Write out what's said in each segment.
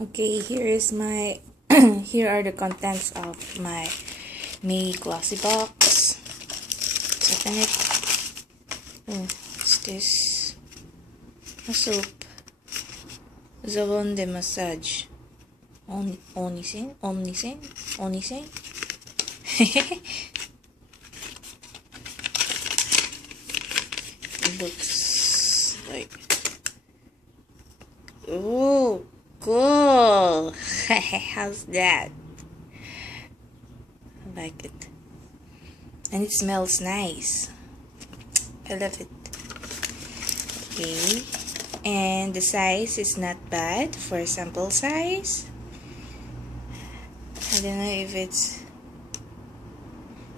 Okay, here is my here are the contents of my May glossy box. Let's open it. Oh, what's this? A soap. Zavon de massage. Onisen? It looks like, oh, cool. How's that? I like it. And it smells nice. I love it. Okay. And the size is not bad for sample size. I don't know if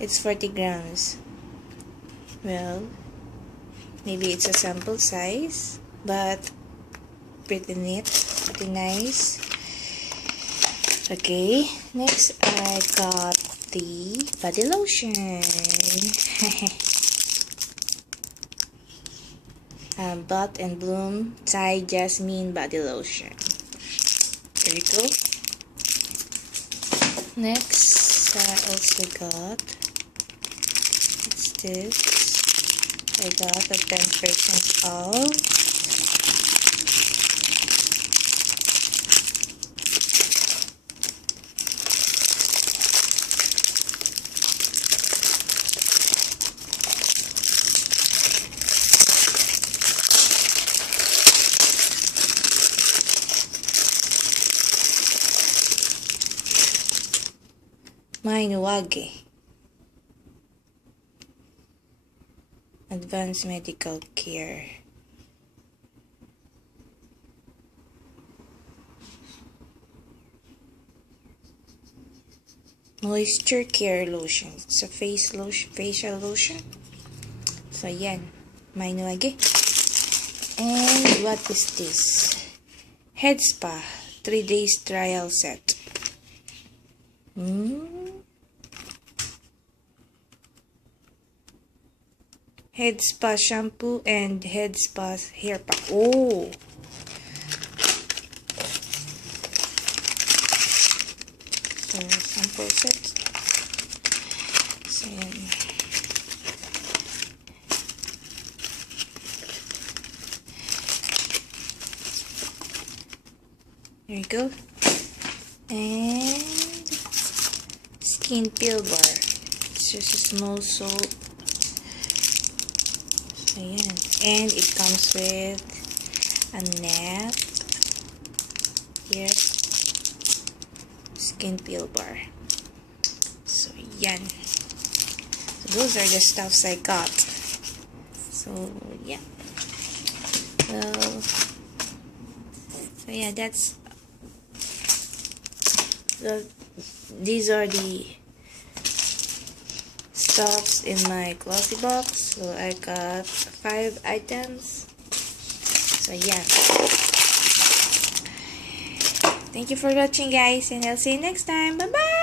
it's 40 grams. Well, maybe it's a sample size, but pretty neat, pretty nice. Okay, next I got the body lotion. Bud and Bloom Thai Jasmine body lotion. There you go. Next, I also got, what's this? I got a 10% off. Mainuage Advanced Medical Care. Moisture Care Lotion. It's a face lotion, facial lotion. So yan, Mainuage. And what is this? Head Spa 3 days trial set. Head Spa shampoo and Head Spa hair pack. Oh, so sample set. So yan. There you go. And Skin Peel Bar. It's just a small soap. So yan. And it comes with a net here. Skin Peel Bar. So yan. So those are the stuffs I got. So yeah. Well, so yeah, that's these are the stuffs in my glossy box. So I got 5 items. So yeah, thank you for watching, guys, and I'll see you next time. Bye bye.